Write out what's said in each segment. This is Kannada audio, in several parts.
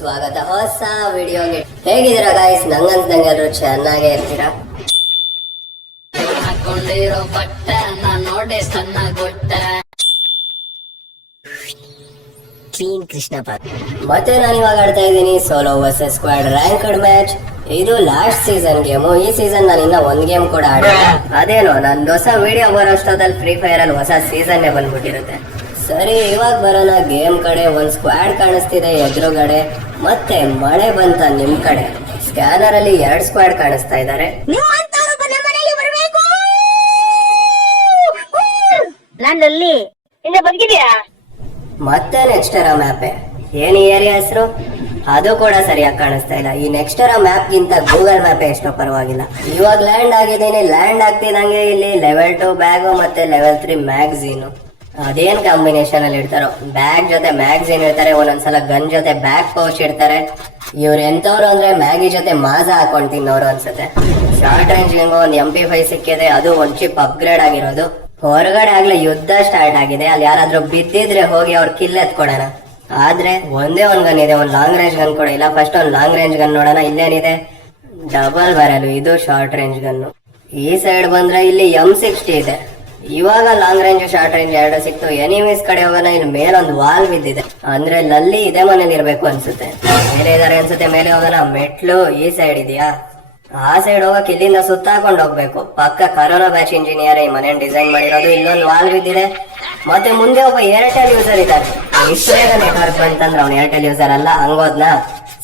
ಸ್ವಾಗತ. ಹೊಸ ವಿಡಿಯೋಗೆ ಹೇಗಿದ್ದೀರಾ ಗಾಯ್ಸ್ ನಂಗಂತ ಎಲ್ಲರೂ ಚೆನ್ನಾಗೇ ಇರ್ತೀರಾ? ಹಾಕೊಂಡಿರೋ ಬಟ್ಟ ನಾನ್ ನೋಡಿ ಸಣ್ಣ ಗೊಟ್ಟ ಕ್ಲೀನ್ ಕೃಷ್ಣಪ್ಪ ಮತ್ತೆ ನಾನು ಇವಾಗ ಆಡ್ತಾ ಇದ್ದೀನಿ solo versus squad ranked match ಇದು ಲಾಸ್ಟ್ ಸೀಸನ್ ಗೇಮು ಈ ಸೀಸನ್ ನಾನು ಇನ್ನ ಒಂದ್ ಗೇಮ್ ಕೂಡ ಆಡಿಲ್ಲ. ಅದೇನೋ ನಂದು ಹೊಸ ವಿಡಿಯೋ ಬರೋಷ್ಟೊತ್ತಲ್ಲಿ ಫ್ರೀ ಫೈರ್ ಅಲ್ಲಿ ಹೊಸ ಸೀಸನ್ ಬಂದ್ಬಿಟ್ಟಿರುತ್ತೆ. ಸರಿ ಇವಾಗ ಬರೋಣ. ಗೇಮ್ ಕಡೆ ಒಂದು ಸ್ಕ್ವಾಡ್ ಕಾಣಿಸ್ತಿದೆ ಎದುರುಗಡೆ. ಮತ್ತೆ ಮಳೆ ಬಂತ ನಿಮ್ ಕಡೆ. ಸ್ಕ್ಯಾನರ್ ಅಲ್ಲಿ ಎರಡ್ ಸ್ಕ್ವಾಡ್ ಕಾಣಿಸ್ತಾ ಇದ್ದಾರೆ ಇನ್ನ ಮತ್ತೆ ನೆಕ್ಸ್ಟ್ ಅರ ಮ್ಯಾಪ್ ಏನ್ ಈ ಏರಿಯಾ ಹೆಸರು? ಅದು ಕೂಡ ಸರಿಯಾಗಿ ಕಾಣಿಸ್ತಾ ಇಲ್ಲ. ಈ ನೆಕ್ಸ್ಟ್ ಅರ ಮ್ಯಾಪ್ ಗಿಂತ ಗೂಗಲ್ ಮ್ಯಾಪ್ ಎಷ್ಟೋ ಪರವಾಗಿಲ್ಲ. ಇವಾಗ ಲ್ಯಾಂಡ್ ಆಗಿದ್ದೀನಿ. ಲ್ಯಾಂಡ್ ಆಗ್ತಿದಂಗೆ ಇಲ್ಲಿ ಲೆವೆಲ್ ಟು ಬ್ಯಾಗು ಮತ್ತೆ ಲೆವೆಲ್ ತ್ರೀ ಮ್ಯಾಗ್ಝೀನ್ ಅದೇನ್ ಕಾಂಬಿನೇಷನ್ ಅಲ್ಲಿ ಇಡ್ತಾರೋ? ಬ್ಯಾಗ್ ಜೊತೆ ಮ್ಯಾಗ್ಝಿನ್ ಇರ್ತಾರೆ ಒಂದೊಂದ್ಸಲ ಗನ್ ಜೊತೆ ಬ್ಯಾಗ್ ಪೌಚ್ ಇಡ್ತಾರೆ. ಇವ್ರು ಎಂತವ್ರು ಅಂದ್ರೆ ಮ್ಯಾಗಿ ಜೊತೆ ಮಾಜಾ ಹಾಕೊಂಡ್ ತಿನ್ನೋರು ಅನ್ಸುತ್ತೆ. ಶಾರ್ಟ್ ರೇಂಜ್ ಒಂದ್ ಎಂ ಪಿ ಫೈವ್ ಸಿಕ್ಕಿದೆ, ಅದು ಒಂದ್ ಚಿಪ್ ಅಪ್ಗ್ರೇಡ್ ಆಗಿರೋದು. ಹೊರಗಡೆ ಆಗ್ಲೇ ಯುದ್ಧ ಸ್ಟಾರ್ಟ್ ಆಗಿದೆ, ಅಲ್ಲಿ ಯಾರಾದ್ರೂ ಬಿದ್ದಿದ್ರೆ ಹೋಗಿ ಅವ್ರ ಕಿಲ್ ಎತ್ಕೊಡೋಣ. ಆದ್ರೆ ಒಂದೇ ಒಂದ್ ಗನ್ ಇದೆ, ಒಂದ್ ಲಾಂಗ್ ರೇಂಜ್ ಗನ್ ಕೂಡ ಇಲ್ಲ. ಫಸ್ಟ್ ಒಂದ್ ಲಾಂಗ್ ರೇಂಜ್ ಗನ್ ನೋಡೋಣ, ಇಲ್ಲೇನಿದೆ? ಡಬಲ್ ಬರಲು ಇದು ಶಾರ್ಟ್ ರೇಂಜ್ ಗನ್ ಈ ಸೈಡ್ ಬಂದ್ರೆ ಇಲ್ಲಿ ಎಂ ಸಿಕ್ಸ್ಟಿ ಇದೆ. ಇವಾಗ ಲಾಂಗ್ ರೇಂಜ್ ಶಾರ್ಟ್ ರೇಂಜ್ ಎರಡು ಸಿಕ್ತು. ಎನಿಮೀಸ್ ಕಡೆ ಹೋಗೋಣ ಇಲ್ಲಿ ಮೇಲೊಂದು ವಾಲ್ ಬಿದ್ದಿದೆ. ಅಂದ್ರೆ ಲಲ್ಲಿ ಇದೆ ಮನೇಲಿ ಇರ್ಬೇಕು ಅನ್ಸುತ್ತೆ. ಮೇಲೆ ಇದಾರೆ ಅನ್ಸುತ್ತೆ, ಮೇಲೆ ಹೋಗೋಣ. ಮೆಟ್ಲು ಈ ಸೈಡ್ ಇದೆಯಾ? ಆ ಸೈಡ್ ಹೋಗಕ್ ಇಲ್ಲಿಂದ ಸುತ್ತಾಕೊಂಡು ಹೋಗ್ಬೇಕು. ಪಕ್ಕ ಕರೋನಾ ಬ್ಯಾಚ್ ಇಂಜಿನಿಯರ್ ಈ ಮನೆ ಡಿಸೈನ್ ಮಾಡಿರೋದು, ಇಲ್ಲೊಂದು ವಾಲ್ ಬಿದ್ದಿದೆ. ಮತ್ತೆ ಮುಂದೆ ಒಬ್ಬ ಏರ್ಟೆಲ್ ಯೂಸರ್ ಇದ್ದಾರೆ ಇಷ್ಟ ನೆಟ್ವರ್ಕ್ ಅಂತಂದ್ರೆ ಅವ್ನು ಏರ್ಟೆಲ್ ಯೂಸರ್ ಅಲ್ಲ, ಹಂಗೋದ್ನ?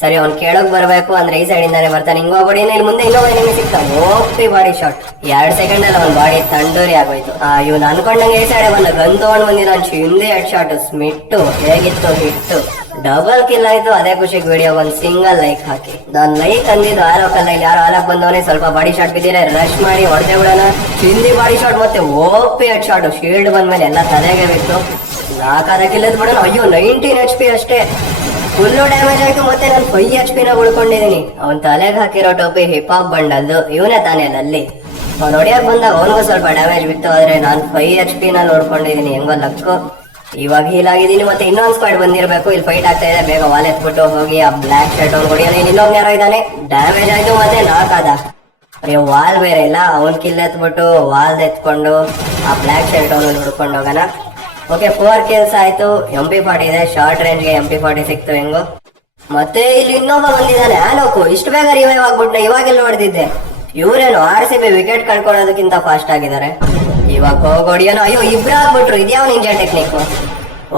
ಸರಿ, ಅವ್ನ್ ಕೇಳೋಕ್ ಬರ್ಬೇಕು ಅಂದ್ರೆ ಈ ಸೈಡ್ ಇಂದಾನೆ ಬರ್ತಾನೆ. ಹಿಂಗ್ ಹೋಗ್ಬಿಡಿ ಇಲ್ಲಿ ಮುಂದೆ ಇನ್ನೊಬ್ಬ ನಿಮಗೆ ಸಿಗ್ತಾನೆ. ಓಪಿ ಬಾಡಿ ಶಾಟ್ ಎರಡ್ ಸೆಕೆಂಡ್ ಅಲ್ಲಿ ಅವ್ನ ಬಾಡಿ ತಂಡೂರಿ ಆಗೋಯ್ತು. ಆ, ಇವ್ನು ಅನ್ಕೊಂಡಂಗೆ ಈ ಸೈಡ್ ಬಂದ. ಗನ್ ತಗೊಂಡ್ ಬಂದಿದ್ದಾನೆ ಹಿಂದೆ ಎರಡ್ ಶಾರ್ಟ್ ಸ್ಮಿಟ್ಟು, ಹೇಗಿತ್ತು, ಹಿಟ್ಟು. ಡಬಲ್ ಕಿಲ್ ಆಯ್ತು, ಅದೇ ಖುಷಿಗೆ ವಿಡಿಯೋ ಒಂದ್ ಸಿಂಗಲ್ ಲೈಕ್ ಹಾಕಿ. ನಾನ್ ಲೈಕ್ ಅಂದಿದ್ದು ಆರೋಕಲ್ಲ ಇಲ್ಲಿ ಯಾರು ಆಲಕ್ ಬಂದವನೇ ಸ್ವಲ್ಪ ಬಾಡಿ ಶಾಟ್ ಬಿದ್ದೀರ ರಶ್ ಮಾಡಿ ಹೊಡೆದೇ ಬಿಡೋಣ. ಹಿಂದಿ ಬಾಡಿ ಶಾಟ್ ಮತ್ತೆ ಓಪಿ ಹೆಡ್ ಶಾಟ್ ಶೀಲ್ಡ್ ಬಂದ್ಮೇಲೆ ಎಲ್ಲ ತಲೆಗೆ ಬಿತ್ತು. ನಾಲ್ಕಾದ ಕಿಲ್ಲದ್ ಬಿಡೋಣ. ಅಯ್ಯೋ ನೈನ್ಟೀನ್ ಎಚ್ ಪಿ ಅಷ್ಟೇ. ಫುಲ್ಲು ಡ್ಯಾಮೇಜ್ ಆಯ್ತು ಮತ್ತೆ ನಾನು ಫೈ ಎಚ್ ಪಿನ ಉಳ್ಕೊಂಡಿದ್ದೀನಿ ಅವ್ನ್ ತಲೆಗೆ ಹಾಕಿರೋ ಟೋಪಿ ಹಿಪ್ ಹಾಪ್ ಬಂಡಲ್ದು, ಇವನೇ ತಾನೇ ಅಲ್ಲಿ ಅವ್ನು ಹೊಡಿಯಕ್ ಬಂದಾಗ ಅವನಿಗೂ ಸ್ವಲ್ಪ ಡ್ಯಾಮೇಜ್ ಬಿತ್ತು, ಆದ್ರೆ ನಾನು ಫೈ ಎಚ್ ಪಿ ನ ನೋಡ್ಕೊಂಡಿದೀನಿ, ಹೆಂಗೋ ಲಕ್ಕು ಇವಾಗ ಹೀಲ್ ಆಗಿದ್ದೀನಿ ಮತ್ತೆ ಇನ್ನೊಂದ್ ಸ್ಕ್ವಾಡ್ ಬಂದಿರಬೇಕು, ಇಲ್ಲಿ ಫೈಟ್ ಆಗ್ತಾ ಇದೆ, ಬೇಗ ವಾಲ್ ಎತ್ಬಿಟ್ಟು ಹೋಗಿ ಆ ಬ್ಲಾಕ್ ಶರ್ಟ್ ಅವ್ನು ಹೊಡಿಯೋಣ ಇನ್ನೊಬ್ಬ ಯಾರೋ ಇದ್ದಾನೆ. ಡ್ಯಾಮೇಜ್ ಆಯ್ತು ಮತ್ತೆ ನಾಕಾದ ಅಯ್ಯೋ ವಾಲ್ ಬೇರೆ ಇಲ್ಲ, ಅವನ್ ಕಿಲ್ ಎತ್ಬಿಟ್ಟು ವಾಲ್ ಎತ್ಕೊಂಡು ಆ ಬ್ಲಾಕ್ ಶರ್ಟ್ ಅವನು ಹುಡ್ಕೊಂಡು ಹೋಗೋಣ. ಓಕೆ ಫೋರ್ ಕಿಲ್ಸ್ ಆಯ್ತು. ಎಂ ಪಿ ಫಾರ್ಟಿ ಇದೆ. ಶಾರ್ಟ್ ರೇಂಜ್ಗೆ ಎಂ ಪಿ ಫಾರ್ಟಿ ಸಿಕ್ತು ಹೆಂಗು. ಮತ್ತೆ ಇಲ್ಲಿ ಇನ್ನೊಬ್ಬ ಬಂದಿದ್ದಾನೆ. ಆಲೋಕು ಇಷ್ಟು ಬೇಗ ರಿವೈವ್ ಆಗ್ಬಿಟ್ನ. ಇವಾಗೆಲ್ಲ ನೋಡಿದ್ದೆ ಇವ್ರೇನು ಆರ್ ಸಿ ಬಿ ವಿಕೆಟ್ ಕಳ್ಕೊಳ್ಳೋದಕ್ಕಿಂತ ಫಾಸ್ಟ್ ಆಗಿದ್ದಾರೆ. ಇವಾಗ ಹೋಗೋಡಿಯನು ಅಯ್ಯೋ, ಇಬ್ರು ಆಗ್ಬಿಟ್ರು. ಇದ್ಯಾವ ನಿಂಜ ಟೆಕ್ನಿಕ್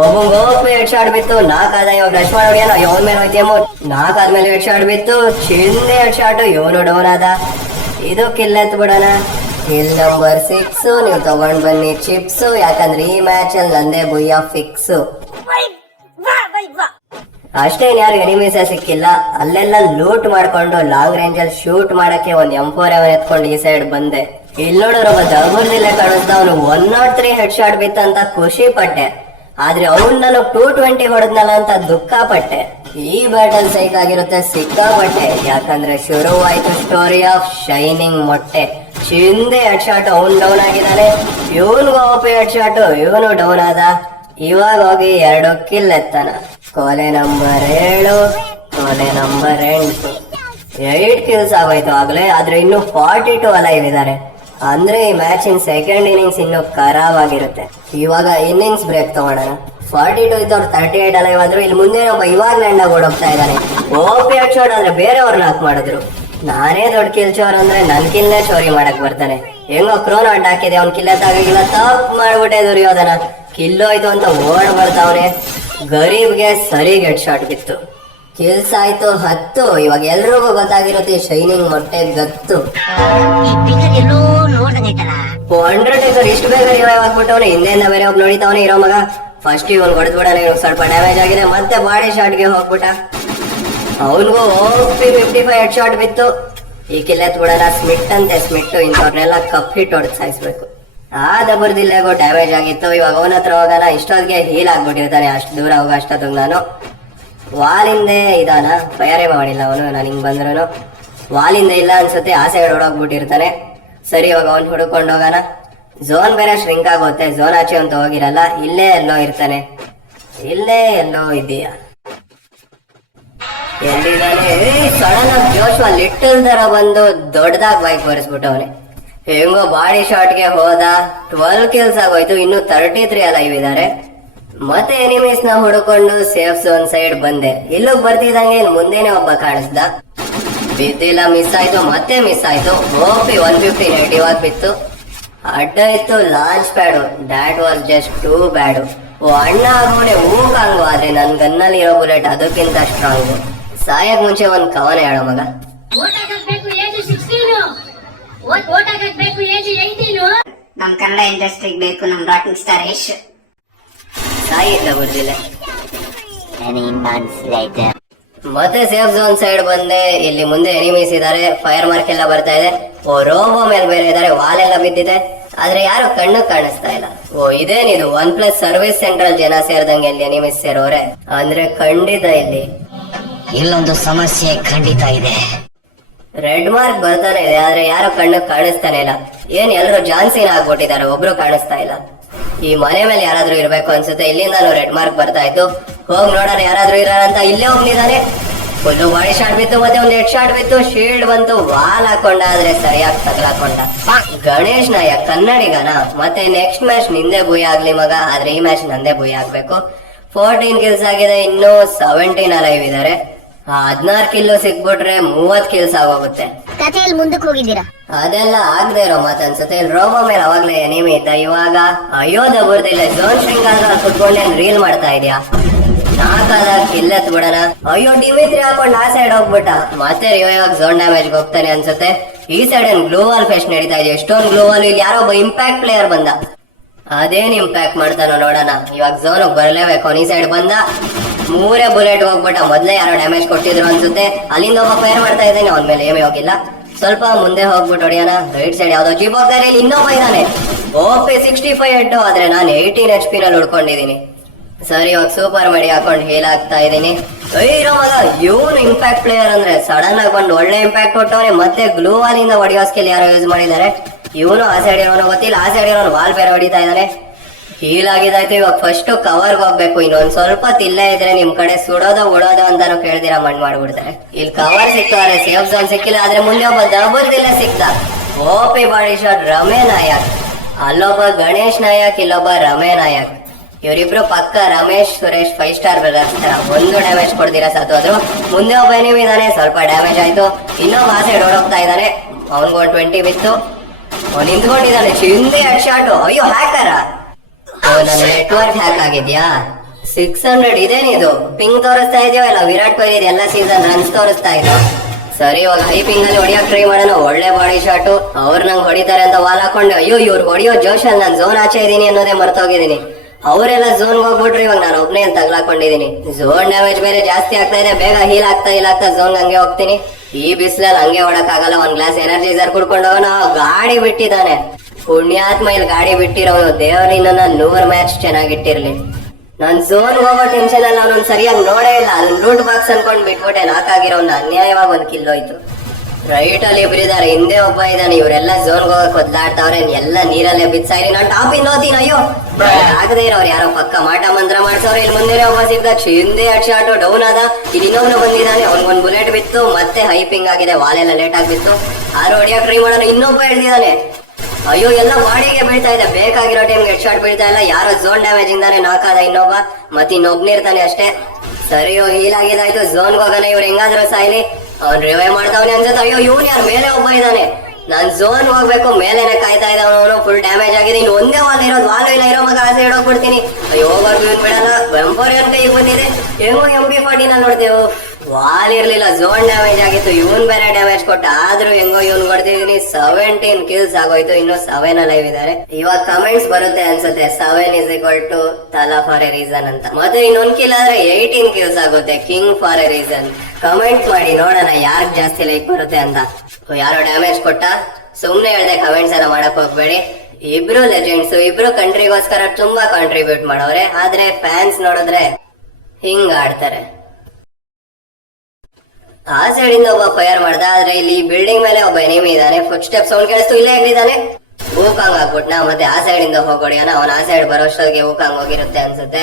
ಒಬ್ಬಂಗ್ ಹೋಗ್ಬೇಕು ಹೆಡ್ ಶಾಟ್ ಬಿತ್ತು. ಆದ ಇವಾಗ ರಶ್ ಮಾಡಿ ಅಯ್ಯೋ ಇವನ್ ಮೇಲೆ ಹೋಯ್ತೇಮೋ ನಾಲ್ಕಾದ್ಮೇಲೆ ಎಡ್ ಶಾಟ್ ಬಿತ್ತು. ಚಿಂದೆ ಎಡ್ ಶಾಟ್ ಇವನು ಡೌನ್ ಆದ. ಇದು ಕಿಲ್ಲೆತ್ ಬಿಡೋಣ. ಕಿಲ್ ನಂಬರ್ ಸಿಕ್ಸ್ ನೀವು ತಗೊಂಡ್ ಬನ್ನಿ ಚಿಪ್ಸ್ ಯಾಕಂದ್ರೆ ಈ ಮ್ಯಾಚ್ ಅಲ್ಲಿ ನಂದೇ ಬುಯ್ಯ ಫಿಕ್ಸ್ ಅಷ್ಟೇ ಯಾರು ಎನಿಮೀಸ ಸಿಕ್ಕಿಲ್ಲ. ಅಲ್ಲೆಲ್ಲ ಲೂಟ್ ಮಾಡ್ಕೊಂಡು ಲಾಂಗ್ ರೇಂಜ್ ಅಲ್ಲಿ ಶೂಟ್ ಮಾಡಕ್ಕೆ ಒಂದ್ ಎಂ ಫೋರ್ ಎವನ್ ಎತ್ಕೊಂಡು ಈ ಸೈಡ್ ಬಂದೆ. ಇಲ್ಲಿ ನೋಡೋರು ಒಬ್ಬ ದಗುರ್ದಿಲ್ಲ ಕಾಣಿಸ್ದ ಅವನು one not three head shot ಬಿತ್ತಂತ ಖುಷಿ ಪಟ್ಟೆ. ಆದ್ರೆ ಅವ್ನ್ ನಾನು ಟೂ ಟ್ವೆಂಟಿ ಹೊಡೆದ್ನಲ್ಲ ಅಂತ ದುಃಖ ಪಟ್ಟೆ. ಈ ಬ್ಯಾಟಲ್ ಸೈಕ್ ಆಗಿರುತ್ತೆ ಸಿಕ್ಕಾಪಟ್ಟೆ. ಯಾಕಂದ್ರೆ ಶುರುವಾಯ್ತು ಸ್ಟೋರಿ ಆಫ್ ಶೈನಿಂಗ್ ಮೊಟ್ಟೆ. ಚಿಂದೆ ಹೆಡ್ ಶಾಟ್ ಅವನ್ ಡೌನ್ ಆಗಿದ್ದಾನೆ. ಇವನ್ಗೂ ಓಪಿ ಹೆಡ್ ಶಾಟ್ ಇವನು ಡೌನ್ ಆದ. ಇವಾಗ ಹೋಗಿ ಎರಡು ಕಿಲ್ ಎತ್ತಾನ. ಕೊಲೆ ನಂಬರ್ ಏಳು, ಕೊಲೆ ನಂಬರ್ ಎಂಟು. ಏಟ್ ಕಿಲ್ಸ್ ಆಗೋಯ್ತು ಆಗ್ಲೇ, ಆದ್ರೆ ಇನ್ನು ಫಾರ್ಟಿ ಟು ಅಲೈವ್ ಇದಾರೆ ಅಂದ್ರೆ ಈ ಮ್ಯಾಚ್ ಇನ್ ಸೆಕೆಂಡ್ ಇನ್ನಿಂಗ್ಸ್ ಇನ್ನು ಖರಾಬ್ ಆಗಿರುತ್ತೆ ಇವಾಗ ಇನ್ನಿಂಗ್ಸ್ ಬ್ರೇಕ್ ತಗೊಳ್ಳೋಣ ಫಾರ್ಟಿ ಟು ಇದ್ದವ್ರು ತರ್ಟಿ ಏಟ್ ಅಲೈವ್ ಆದ್ರು ಇಲ್ಲಿ ಮುಂದೆ ಒಬ್ಬ ಇವಾಗ ಆಗಿ ಓಡೋಗ್ತಾ ಇದ್ದಾನೆ. ಓಪಿ ಶಾಟ್ ಅಂದ್ರೆ ಬೇರೆಯವ್ರನ್ನ ನಾಕ್ ಮಾಡಿದ್ರು. ನಾನೇ ದೊಡ್ಡ ಕಿಲ್ ಚೋರ್ ಅಂದ್ರೆ ನನ್ ಕಿಲ್ನೇ ಚೋರಿ ಮಾಡಕ್ ಬರ್ತಾನೆ. ಹೆಂಗೋ ಕ್ರೋನ್ ಅಡ್ಡ ಹಾಕಿದೆ, ಅವ್ನ್ ಕಿಲ್ಲ ತಾಗಿಲ್ಲ ತಪ್ಪು ಮಾಡ್ಬಿಟ್ಟೆ ದುರ್ಯೋಧನ. ಕಿಲ್ಲೋಯ್ತು ಅಂತ ಓಡ್ ಬರ್ತಾವನೆ ಗರೀಬ್ಗೆ ಸರಿ ಹೆಡ್ ಶಾಟ್ ಬಿತ್ತು ಕಿಲ್ಸ್ ಆಯ್ತು, ಹತ್ತು. ಇವಾಗ ಎಲ್ರಿಗೂ ಗೊತ್ತಾಗಿರುತ್ತೆ ಶೈನಿಂಗ್ ಮೊಟ್ಟೆ ಗತ್ತು. ಎಲ್ಲೋ ಅಂಡರ್ಟೇಕರ್ ಇಷ್ಟು ಬೇಗ ರಿವೈವ್ ಆಗ್ಬಿಟ್ಟವನೆ. ಹಿಂದೆಯಿಂದ ಬೇರೆ ಒಬ್ಬ ನೋಡಿತಾವನೆ, ಇರೋ ಮಗ. ಫಸ್ಟ್ ಇವನ್ ಹೊಡೆದ್ಬಿಡಣ ಇವಾಗ ಸ್ವಲ್ಪ ಡ್ಯಾಮೇಜ್ ಆಗಿದೆ. ಮತ್ತೆ ಬಾಡಿ ಶಾಟ್ಗೆ ಹೋಗ್ಬಿಟ್ಟ. ಅವನಿಗೂ OP fifty five head shot ಬಿತ್ತು. ಈ ಕಿಲ್ಲೆತ್ ಬಿಡಲ್ಲ ಸ್ಮಿಟ್ ಅಂತೆ ಸ್ಮಿಟ್ ಇಂಥವ್ರನ್ನೆಲ್ಲ ಕಪ್ ಹಿಟ್ ಸಾಯಿಸ್ಬೇಕು ಆ ದಬರ್ದಿಲ್ಲಾಗೋ ಡ್ಯಾಮೇಜ್ ಆಗಿತ್ತು. ಇವಾಗ ಅವನ ಹತ್ರ ಹೋಗಲ್ಲ. ಇಷ್ಟೊತ್ತಿಗೆ ಹೀಲ್ ಆಗ್ಬಿಟ್ಟಿರ್ತಾನೆ. ಅಷ್ಟು ದೂರ ಹೋಗೋ ಅಷ್ಟೊತ್ತಿಗೆ ನಾನು. ವಾಲಿಂದೆ ಇದಾನ? ತಯಾರೇ ಮಾಡಿಲ್ಲ ಅವನು, ನಾನು ಹಿಂಗೆ ಬಂದ್ರು ವಾಲಿಂದ ಇಲ್ಲ ಅನ್ಸುತ್ತೆ ಸೈಡ್ ಹೊಡೋಗ್ಬಿಟ್ಟಿರ್ತಾನೆ ಸರಿ, ಇವಾಗ ಅವ್ನು ಹುಡುಕೊಂಡು ಹೋಗೋಣ. ಝೋನ್ ಬೇರೆ ಶ್ರಿಂಕ್ ಆಗುತ್ತೆ ಝೋನ್ ಆಚೆ ಅಂತ ಹೋಗಿರಲ್ಲ, ಇಲ್ಲೇ ಎಲ್ಲೋ ಇರ್ತಾನೆ. ಇಲ್ಲೇ ಎಲ್ಲೋ ಇದೀಯ. ಸಡನ್ ಆಗಿ ಜೋಶ್ವ ಲಿಟಲ್ ತರ ಬಂದು ದೊಡ್ಡದಾಗಿ ಬೈಕ್ ಬರ್ಸ್ಬಿಟ್ಟವನೆ ಹೆಂಗೋ ಬಾಡಿ ಶಾಟ್ಗೆ ಹೋದ ಟ್ವೆಲ್ ಕಿಲ್ಸ್ ಆಗೋಯ್ತು, ಇನ್ನು ತರ್ಟಿ ತ್ರೀ ಅಲ್ಲ ಇದಾರೆ. ಮತ್ತೆ ಎನಿಮೀಸ್ನ ಹುಡುಕೊಂಡು ಸೇಫ್ ಝೋನ್ ಸೈಡ್ ಬಂದೆ. ಇಲ್ಲೂ ಬರ್ತಿದಂಗೆ ಮುಂದೆನೆ ಒಬ್ಬ ಕಾಣಿಸ್ದ. ಬಿದ್ದಿಲ್ಲ ಮಿಸ್ ಆಯ್ತು ಮತ್ತೆ ಮಿಸ್ ಆಯ್ತು. ಓಪಿ ಒನ್ ಫಿಫ್ಟಿ ನೆಗೆಟಿವ್ ಆಗಿ ಬಿತ್ತು. ಅಡ್ಡ ಇತ್ತು launch pad that was just too bad ಓ ಅಣ್ಣ ಆಗೋನೆ ಹೂಕಾಂಗು ಆದ್ರೆ ನನ್ ಗನ್ನಲ್ಲಿ ಇರೋ ಬುಲೆಟ್ ಅದಕ್ಕಿಂತ ಸ್ಟ್ರಾಂಗ್ ಸಾಯಕ್ ಮುಂಚೆ ಒಂದ್ ಕವನ ಹೇಳೋ ಮಗ. ನಮ್ ಕನ್ನಡ ಇಂಡಸ್ಟ್ರಿಗೆ ಬೇಕು ನಮ್ ರಾಕಿಂಗ್ ಸ್ಟಾರ್ ಯಶ್. ಸಾಯಿಲ್ಲ ಮತ್ತೆ ಸೇಫ್ ಝೋನ್ ಸೈಡ್ ಬಂದೆ. ಇಲ್ಲಿ ಮುಂದೆ ಎನಿಮೀಸ್ ಇದಾರೆ ಫೈರ್ ಮಾರ್ಕ್ ಎಲ್ಲ ಬರ್ತಾ ಇದೆ. ಓ ರೋಬೋ ಮೇಲೆ ಬೇರೆ ಇದಾರೆ ವಾಲ್ ಎಲ್ಲ ಬಿದ್ದಿದೆ. ಆದ್ರೆ ಯಾರು ಕಣ್ಣು ಕಾಣಿಸ್ತಾ ಇಲ್ಲ. ಓ ಇದೇನಿದು ಒನ್ ಪ್ಲಸ್ ಸರ್ವಿಸ್ ಸೆಂಟ್ರಲ್ ಜನ ಸೇರಿದಂಗೆ ಇಲ್ಲಿ ಎನಿಮೀಸ್ ಸೇರೋರೆ. ಅಂದ್ರೆ ಖಂಡಿತ ಇಲ್ಲಿ. ಇಲ್ಲೊಂದು ಸಮಸ್ಯೆ ಖಂಡಿತ ಇದೆ. ರೆಡ್ ಮಾರ್ಕ್ ಬರ್ತಾನೆ ಇದೆ ಆದ್ರೆ ಯಾರು ಕಣ್ಣು ಕಾಣಿಸ್ತಾನೆ ಇಲ್ಲ. ಏನ್ ಎಲ್ರು ಜಾನ್ಸಿನ್ ಆಗ್ಬಿಟ್ಟಿದ್ದಾರೆ. ಒಬ್ರು ಕಾಣಿಸ್ತಾ ಇಲ್ಲ. ಈ ಮನೆ ಮೇಲೆ ಯಾರಾದ್ರೂ ಇರ್ಬೇಕು ಅನ್ಸುತ್ತೆ. ಇಲ್ಲಿಂದ ರೆಡ್ ಮಾರ್ಕ್ ಬರ್ತಾ ಇತ್ತು. ಹೋಗಿ ನೋಡೋಣ ಯಾರಾದ್ರೂ ಇರೋಣ ಅಂತ ಇಲ್ಲೇ ಹೋಗ್ಲಿದ್ದಾನೆ ಒಂದು ಬಾಡಿ ಶಾಟ್ ಬಿತ್ತು ಮತ್ತೆ ಒಂದು ಹೆಡ್ ಶಾಟ್ ಬಿತ್ತು. ಶೀಲ್ಡ್ ಬಂತು. ವಾಲ್ ಹಾಕೊಂಡ, ಆದ್ರೆ ಸರಿಯಾಗಿ ತಗಲಾಕೊಂಡ. ಗಣೇಶ್ ನಾಯ ಕನ್ನಡಿಗನ? ಮತ್ತೆ ನೆಕ್ಸ್ಟ್ ಮ್ಯಾಚ್ ನಿಂದೆ ಭೂಯ ಆಗ್ಲಿ ಮಗ. ಆದ್ರೆ ಈ ಮ್ಯಾಚ್ ನಂದೇ ಭೂಯ್ ಆಗ್ಬೇಕು. ಫೋರ್ಟೀನ್ ಕಿಲ್ಸ್ ಆಗಿದೆ. ಇನ್ನು ಸೆವೆಂಟೀನ್ ಅಲೈವ್ ಇದಾರೆ. ಹದಿನಾರು ಕಿಲೋ ಸಿಕ್ಬಿಟ್ರೆ ಮೂವತ್ ಕಿಲ್ಸ್ ಆಗೋಗುತ್ತೆ. ಕಥೆಯಲ್ಲಿ ಮುಂದಕ್ಕೆ ಹೋಗಿದ್ದೀರಾ? ಅದೆಲ್ಲ ಆಗದೆ ಇರೋ ಮಾತು ಅನ್ಸುತ್ತೆ. ಇಲ್ಲಿ ರೋಬೋ ಮೇಲೆ ಅವಾಗ್ಲೇ ಎನಿಮಿ ಇದ್ದ? ಇವಾಗ ಅಯೋಧ ಬರ್ದಿಲ್ಲ ಜೋನ್ ಶೃಂಗಾರ ಕುತ್ಕೊಂಡೇನ್ ರೀಲ್ ಮಾಡ್ತಾ ಇದೀಯಾ? ನಾಲ್ಕಾದ ಕಿಲ್ಲತ್ ಬಿಡಣ. ಅಯ್ಯೋ ಡಿಮಿತ್ರಿ ಹಾಕೊಂಡ್ ಆ ಸೈಡ್ ಹೋಗ್ಬಿಟ್ಟ. ಮತ್ತೆ ಇವಾಗ ಝೋನ್ ಡ್ಯಾಮೇಜ್ ಹೋಗ್ತಾನೆ ಅನ್ಸುತ್ತೆ? ಈ ಸೈಡ್ ಏನ್ ಗ್ಲೋವಾಲ್ ಫೆಸ್ಟ್ ನಡೀತಾ ಇದೆ ಎಷ್ಟೊಂದು ಗ್ಲೋವಲ್ ಇಲ್ಲಿ ಯಾರೋ ಒಬ್ಬ ಇಂಪ್ಯಾಕ್ಟ್ ಪ್ಲೇಯರ್ ಬಂದ. ಅದೇನ್ ಇಂಪ್ಯಾಕ್ಟ್ ಮಾಡ್ತಾನೋ ನೋಡೋಣ. ಇವಾಗ ಝೋನ್ ಬರಲೇಬೇಕು. ಈ ಸೈಡ್ ಬಂದ. ಮೂರೇ ಬುಲೆಟ್ ಹೋಗ್ಬಿಟ್ಟ. ಮೊದ್ಲೇ ಯಾರೋ ಡ್ಯಾಮೇಜ್ ಕೊಟ್ಟಿದ್ರು ಅನ್ಸುತ್ತೆ. ಅಲ್ಲಿಂದ ಒಬ್ಬ ಫೈರ್ ಮಾಡ್ತಾ ಇದ್ದಾನೆ. ಅವನ ಮೇಲೆ ಏಮೇ ಹೋಗಿಲ್ಲ. ಸ್ವಲ್ಪ ಮುಂದೆ ಹೋಗ್ಬಿಟ್ಟು ಹೊಡಿಯೋಣ. ರೈಟ್ ಸೈಡ್ ಯಾವ್ದೋ ಜೀಪ್ ಹೋಗ್ತಾರೆ ಇಲ್ಲಿ ಇನ್ನೊಬ್ಬ ಇದ್ದಾನೆ. ಓಪಿ ಸಿಕ್ಸ್ಟಿ ಫೈವ್ ಹೆಡ್ ಆದ್ರೆ ನಾನು ಏಯ್ಟೀನ್ ಎಚ್ ಪಿ ನಲ್ಲಿ ಸರಿ, ಇವಾಗ ಸೂಪರ್ ಮಡಿ ಹಾಕೊಂಡು ಹೀಲ್ ಆಗ್ತಾ ಇದ್ದೀನಿ. ಇರೋ ಮಗ, ಇವನು ಇಂಪ್ಯಾಕ್ಟ್ ಪ್ಲೇಯರ್ ಅಂದ್ರೆ ಸಡನ್ ಆಗಿ ಬಂದು ಒಳ್ಳೆ ಇಂಪ್ಯಾಕ್ಟ್ ಕೊಟ್ಟವ್ರೆ ಮತ್ತೆ ಗ್ಲೂ ವಾಲ್ ಇಂದ ಹೊಡಿಯೋ ಸ್ಕಿಲ್ ಯಾರೋ ಯೂಸ್ ಮಾಡಿದ್ದಾರೆ. ಇವನು ಆ ಸೈಡ್ ಇರೋನು ಗೊತ್ತಿಲ್ಲ. ಆ ಸೈಡ್ ಇರೋನು ವಾಲ್ ಬೇರೆ ಹೊಡಿತಾ ಇದ್ದಾನೆ. ಹೀಲ್ ಆಗಿದಾಯ್ತು ಇವಾಗ ಫಸ್ಟ್ ಕವರ್ಗೆ ಹೋಗ್ಬೇಕು. ಇನ್ನೊಂದ್ ಸ್ವಲ್ಪ ತಿಲ್ಲ ಇದ್ರೆ ನಿಮ್ ಕಡೆ ಸುಡೋದ ಉಡೋದ ಅಂತಾನು ಕೇಳ್ದಿರ ಮಣ್ಣು ಮಾಡ್ಬಿಡ್ತಾರೆ. ಇಲ್ಲಿ ಕವರ್ ಸಿಕ್ತಾರೆ ಸೇಫ್ ಝೋನ್ ಸಿಕ್ಕಿಲ್ಲ, ಆದ್ರೆ ಮುಂದೆ ಒಬ್ಬ ದಬರ್ದಿಲ್ಲ ಸಿಕ್ತ. OP body shot Ramesh Nayak. ಅಲ್ಲೊಬ್ಬ ಗಣೇಶ್ ನಾಯಕ್, ಇಲ್ಲೊಬ್ಬ ರಮೇ ನಾಯಕ್. ಇವರಿಬ್ರು ಪಕ್ಕ Ramesh, Suresh five star brothers ತರ ಒಂದು ಡ್ಯಾಮೇಜ್ ಕೊಡ್ದಿರಾ ಸತ್ತೋದ್ರು ಮುಂದೆ ಒಬ್ಬ ಎನಿಮಿ ಇದಾನೆ ಸ್ವಲ್ಪ ಡ್ಯಾಮೇಜ್ ಆಯ್ತು. ಇನ್ನೊಬ್ಬ ಆಸೆ ಡೋಡೋಗ್ತಾ ಇದ್ದಾನೆ. ಅವನ್ಗೊಂದು ಟ್ವೆಂಟಿ ಬಿತ್ತು. ಅವ್ನು ನಿಂತ್ಕೊಂಡಿದ್ದಾನೆ, ಚಿಂದಿ ಹೆಡ್ ಶಾಟ್ ಅಯ್ಯೋ ಹ್ಯಾಕರ ನನ್ನ ನೆಟ್ವರ್ಕ್ ಹ್ಯಾಕ್ ಆಗಿದ್ಯಾ? ಸಿಕ್ಸ್ ಹಂಡ್ರೆಡ್ ಇದೇನಿದು ಪಿಂಗ್ ತೋರಿಸ್ತಾ ಇದೆಯೋ ಇದೆಯಲ್ಲ ವಿರಾಟ್ ಕೊಹ್ಲಿ ಎಲ್ಲ ಸೀಸನ್ ರನ್ಸ್ ತೋರಿಸ್ತಾ ಇದೆ ಸರಿ, ಇವಾಗ ಹೈ ಪಿಂಗ್ ಅಲ್ಲಿ ಹೊಡಿಯಕ್ ಟ್ರೈ ಮಾಡೋಣ. ಒಳ್ಳೆ ಬಾಡಿ ಶಾಟು ಅವ್ರು ನಂಗೆ ಹೊಡಿತಾರೆ ಅಂತ ವಾಲ್ ಹಾಕೊಂಡೆ. ಅಯ್ಯೋ ಇವ್ರು ಹೊಡಿಯೋ ಜೋಶಲ್ಲಿ ನಾನು ಝೋನ್ ಆಚೆ ಇದೀನಿ ಅನ್ನೋದೇ ಮರ್ತೋಗಿದ್ದೀನಿ. ಅವರೆಲ್ಲ ಝೋನ್ಗೆ ಹೋಗ್ಬಿಟ್ರಿ. ಇವಾಗ ನಾನು ಒಬ್ಬನೇ ತಗ್ಲಾಕೊಂಡಿದ್ದೀನಿ ಝೋನ್ ಡ್ಯಾಮೇಜ್ ಬೇರೆ ಜಾಸ್ತಿ ಆಗ್ತಾ ಇದೆ. ಬೇಗ ಹೀಲ್ ಆಗ್ತಾ ಇಲ್ಲ ಆಗ್ತಾ ಝೋನ್ ಹಂಗೆ ಹೋಗ್ತೀನಿ. ಈ ಬಿಸಿಲಲ್ಲಿ ಹಂಗೆ ಹೊಡಕ್ಕಾಗಲ್ಲ ಒಂದ್ ಗ್ಲಾಸ್ ಎನರ್ಜೈಸರ್ ಕುಡ್ಕೊಂಡು ಹೋಗೋಣ. ಗಾಡಿ ಬಿಟ್ಟಿದ್ದಾನೆ. ಪುಣ್ಯಾತ್ಮ ಇಲ್ಲಿ ಗಾಡಿ ಬಿಟ್ಟಿರೋನು ದೇವರಿನ ನೂರ್ ಮ್ಯಾಚ್ ಚೆನ್ನಾಗಿಟ್ಟಿರ್ಲಿ ನಾನ್ ಝೋನ್ ಹೋಗೋ ಟೆನ್ಷನ್ ಅಲ್ಲಿ, ಅವ್ನೊಂದ್ ಸರಿಯಾಗಿ ನೋಡೇ ಇಲ್ಲ. ಅದನ್ನ ರೂಟ್ ಬಾಕ್ಸ್ ಅನ್ಕೊಂಡ್ ಬಿಟ್ಬಿಟ್ಟೆ ನಾಕ್ ಆಗಿರೋನ್ ಅನ್ಯಾಯವಾಗಿ ಒಂದ್ ಕಿಲ್ ಹೋಯ್ತು. ರೈಟ್ ಅಲ್ಲಿ ಇಬ್ರಿದಾರೆ ಹಿಂದೆ ಒಬ್ಬ ಇದ್ದಾನೆ ಇವರೆಲ್ಲ ಝೋನ್ ಹೋಗಕ್ ಒದ್ದಾಡ್ತಾವ್ರೆ ಎಲ್ಲ ನೀರಲ್ಲೇ ಬಿತ್ಸಾರಿ ನಾನ್ ಟಾಪ್ ಇನ್ ಓದಿನ ಅಯ್ಯೋ! ಆಗದೆ ಇರೋರು ಯಾರೋ ಪಕ್ಕ ಮಾಟ ಮಂತ್ರ ಮಾಡ್ಸವ್ರೆ ಇಲ್ಲಿ ಮುಂದೆ ಒಬ್ಬ ಸಿಗ್ದ ಹಿಂದೆ ಶಾಟು ಡೌನ್ ಆದ. ಇಲ್ಲಿ ಇನ್ನೊಬ್ನು ಬಂದಿದ್ದಾನೆ ಅವ್ನಿಗೊಂದ್ ಬುಲೆಟ್ ಬಿತ್ತು, ಮತ್ತೆ ಹೈಪಿಂಗ್ ಆಗಿದೆ ವಾಲೆಲ್ಲ ಲೇಟ್ ಆಗಿತ್ತು ಆರು ಹೊಡಿಯೋ ಟ್ರೈ ಮಾಡೋಣ ಇನ್ನೊಬ್ಬ ಹಿಡ್ದಿದ್ದಾನೆ ಅಯ್ಯೋ, ಎಲ್ಲ ಬಾಡಿಗೆ ಬೀಳ್ತಾ ಇದೆ. ಬೇಕಾಗಿರೋ ಟೈಮ್ ಹೆಡ್ ಶಾಟ್ ಬೀಳ್ತಾ ಇಲ್ಲ. ಯಾರೋ ಝೋನ್ ಡ್ಯಾಮೇಜ್ ಇಂದಾನೆ ನಾಕಾದ ಇನ್ನೊಬ್ಬ. ಮತ್ತೆ ಇನ್ನೊಬ್ನಿರ್ತಾನೆ ಅಷ್ಟೇ. ಸರಿ ಹೀಲ್ ಆಗಿದಾಯ್ತು ಝೋನ್ ಹೋಗೋಣ. ಇವ್ರು ಹೆಂಗಾದ್ರೂ ಸಾಯ್ಲಿ. ಅವ್ನ್ ರಿವೈವ್ ಮಾಡ್ತಾವನೆ ಅನ್ಸುತ್ತೆ. ಅಯ್ಯೋ, ಇವ್ನು ಯಾರು? ಮೇಲೆ ಒಬ್ಬ ಇದ್ದಾನೆ. ನಾನ್ ಝೋನ್ ಹೋಗ್ಬೇಕು. ಮೇಲೆನೆ ಕಾಯ್ತಾ ಇದ್ದಾವನು ಫುಲ್ ಡ್ಯಾಮೇಜ್ ಆಗಿದೆ. ಇನ್ನು ಒಂದೇ ವಾಲ್ ಇರೋದು. ವಾಲ್ ಇಲ್ಲ. ಇರೋ ಮಗ ಆಸೆ ಹೋಗ್ಬಿಡ್ತೀನಿ ಅಯ್ಯೋ ಹೋಗೋದು ಇವ್ನು ಬಿಡಲ್ಲ. ಏನ್ ಕೈಗೆ ಬಂದಿದೆ. ಹೆಂಗೋ ಎಂ ಬಿ ಫಾರ್ಟಿನ ನೋಡ್ತೇವು. ವಾಲ್ ಇರ್ಲಿಲ್ಲ ಝೋನ್ ಡ್ಯಾಮೇಜ್ ಆಗಿತ್ತು, ಇವನ್ ಬೇರೆ ಡ್ಯಾಮೇಜ್ ಕೊಟ್ಟ. ಆದ್ರೂ ಹೆಂಗೋ ಇವನ್ ಹೊಡೆದಿದೀನಿ ಸೆವೆಂಟೀನ್ ಕಿಲ್ಸ್ ಆಗೋಯ್ತು, ಇನ್ನು ಸೆವೆನ್ ಲೈವ್ ಇದಾರೆ. ಇವಾಗ ಕಮೆಂಟ್ಸ್ ಬರುತ್ತೆ ಅನ್ಸುತ್ತೆ. Seven is equal to Thala for a reason ಅಂತ. ಮತ್ತೆ ಇನ್ನೊಂದ್ ಕಿಲ್ ಆದ್ರೆ ಏಯ್ಟೀನ್ ಕಿಲ್ಸ್ ಆಗುತ್ತೆ king for a reason comment ಮಾಡಿ, ನೋಡೋಣ ಯಾರ್ಗ್ ಜಾಸ್ತಿ ಲೈಕ್ ಬರುತ್ತೆ ಅಂತ. ಯಾರೋ ಡ್ಯಾಮೇಜ್ ಕೊಟ್ಟ? ಸುಮ್ನೆ ಹೇಳ್ದೆ ಕಮೆಂಟ್ಸ್ ಎಲ್ಲ ಮಾಡಕ್ ಹೋಗ್ಬೇಡಿ. ಇಬ್ರು ಲೆಜೆಂಡ್ಸ್ ಇಬ್ರು ಕಂಟ್ರಿಗೋಸ್ಕರ ತುಂಬಾ ಕಾಂಟ್ರಿಬ್ಯೂಟ್ ಮಾಡೋರೆ. ಆದ್ರೆ ಫ್ಯಾನ್ಸ್ ನೋಡಿದ್ರೆ ಹಿಂಗ್ ಆಡ್ತಾರೆ. ಆ ಸೈಡ್ ಇಂದ ಒಬ್ಬ ಫೈರ್ ಮಾಡ್ದ, ಆದ್ರೆ ಇಲ್ಲಿ ಬಿಲ್ಡಿಂಗ್ ಮೇಲೆ ಒಬ್ಬ ಎನಿಮಿ ಇದ್ದಾನೆ. ಫುಟ್ ಸ್ಟೆಪ್ ಸೌಂಡ್ ಕೇಳಿಸ್ತು ಇಲ್ಲೇ ಇದ್ದಾನೆ. ಊಕಾಂಗ್ ಹಾಕ್ಬಿಟ್ನ ಮತ್ತೆ ಆ ಸೈಡ್ ಇಂದ ಹೋಗೋಡಿಯಾನ. ಅವನ ಆ ಸೈಡ್ ಬರೋಷ್ಟೊತ್ತಿಗೆ ಊಕಾಂಗ್ ಹೋಗಿರುತ್ತೆ ಅನ್ಸುತ್ತೆ.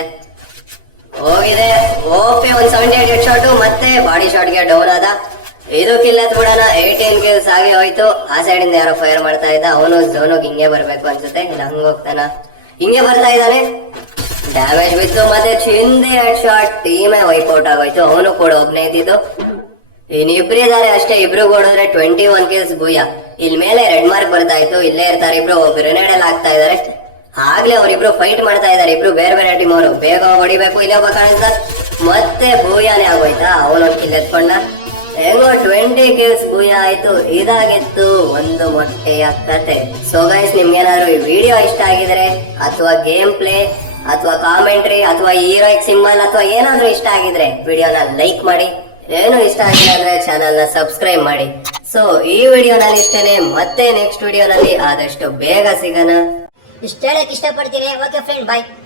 ಹೋಗಿದೆ. ಓಪಿ ಒಂದ್ ಸೆವೆಂಟಿ ಏಟ್ ಶಾಟ್ ಮತ್ತೆ ಬಾಡಿ ಶಾಟ್ಗೆ ಡೌನ್ ಆದ. ಇದು ಕಿಲ್ ಬಿಡೋಣ. ಏಯ್ಟೀನ್ ಕಿಲ್ಸ್ ಆಗಿ ಹೋಯ್ತು. ಆ ಸೈಡ್ ಇಂದ ಯಾರೋ ಫೈರ್ ಮಾಡ್ತಾ ಇದ್ದ. ಅವನು ಝೋನಿಗೆ ಹಿಂಗೆ ಬರ್ಬೇಕು ಅನ್ಸುತ್ತೆ. ಇಲ್ಲ ಹಂಗ ಹೋಗ್ತಾನ. ಹಿಂಗೆ ಬರ್ತಾ ಇದ್ದಾನೆ. ಡ್ಯಾಮೇಜ್ ಬಿತ್ತು, ಮತ್ತೆ ಚಿಂದೆ ಹೆಡ್ ಶಾಟ್ ಟೀಮೇ ವೈಪೌಟ್ ಆಗೋಯ್ತು. ಅವನು ಕೂಡ ಒಬ್ನೇ ಇದ್ದಿದ್ದು. ಇನ್ನಿಬ್ರು ಇದಾರೆ ಅಷ್ಟೇ, ಇಬ್ರು ಓಡಿದ್ರೆ ಟ್ವೆಂಟಿ ಒನ್ ಕೇಸ್ ಭೂಯ. ಇಲ್ ಮೇಲೆ ರೆಡ್ ಮಾರ್ಕ್ ಬರ್ತಾ ಇತ್ತು, ಇಲ್ಲೇ ಇರ್ತಾರೆ ಇಬ್ರು ಗ್ರೆನೇಡ್ ಎಲ್ಲ ಆಗ್ತಾ ಇದಾರೆ ಆಗ್ಲೇ ಅವರಿಬ್ರು ಫೈಟ್ ಮಾಡ್ತಾ ಇದಾರೆ, ಇಬ್ರು ಬೇರೆ ಬೇರೆ ಟೀಮ್ ಅವರು. ಬೇಗ ಹೊಡಿಬೇಕು ಇನ್ನೊಬ್ಬ ಕಾಣಿಸ್ತಾ ಮತ್ತೆ ಭೂಯಾನೇ ಆಗೋಯ್ತಾ? ಅವನೊಂದು ಕಿಲ್ ಎತ್ಕೊಂಡ. ಹೆಂಗೋ ಟ್ವೆಂಟಿ ಕೇಸ್ ಭೂಯ ಆಯ್ತು, ಇದಾಗಿತ್ತು ಒಂದು ಮೊಟ್ಟೆಯ ಕತೆ. ಸೊ ಗೈಸ್ ನಿಮ್ಗೇನಾದ್ರು ಈ ವಿಡಿಯೋ ಇಷ್ಟ ಆಗಿದ್ರೆ, ಅಥವಾ ಗೇಮ್ ಪ್ಲೇ ಅಥವಾ ಕಾಮೆಂಟ್ರಿ ಅಥವಾ ಹೀರೋಯಿಕ್ ಸಿಂಬಲ್ ಅಥವಾ ಏನಾದ್ರೂ ಇಷ್ಟ ಆಗಿದ್ರೆ ವಿಡಿಯೋನ ಲೈಕ್ ಮಾಡಿ. ಏನು ಇಷ್ಟ ಆಗಿಲ್ಲ ಅಂದ್ರೆ ಚಾನಲ್ನ ಸಬ್ಸ್ಕ್ರೈಬ್ ಮಾಡಿ. ಸೊ ಈ ವಿಡಿಯೋನಲ್ಲಿ ಇಷ್ಟೇನೆ. ಮತ್ತೆ ನೆಕ್ಸ್ಟ್ ವಿಡಿಯೋನಲ್ಲಿ ಆದಷ್ಟು ಬೇಗ ಸಿಗೋಣ. ಇಷ್ಟ ಹೇಳಕ್ ಇಷ್ಟಪಡ್ತೀನಿ ಓಕೆ ಫ್ರೆಂಡ್ ಬಾಯ್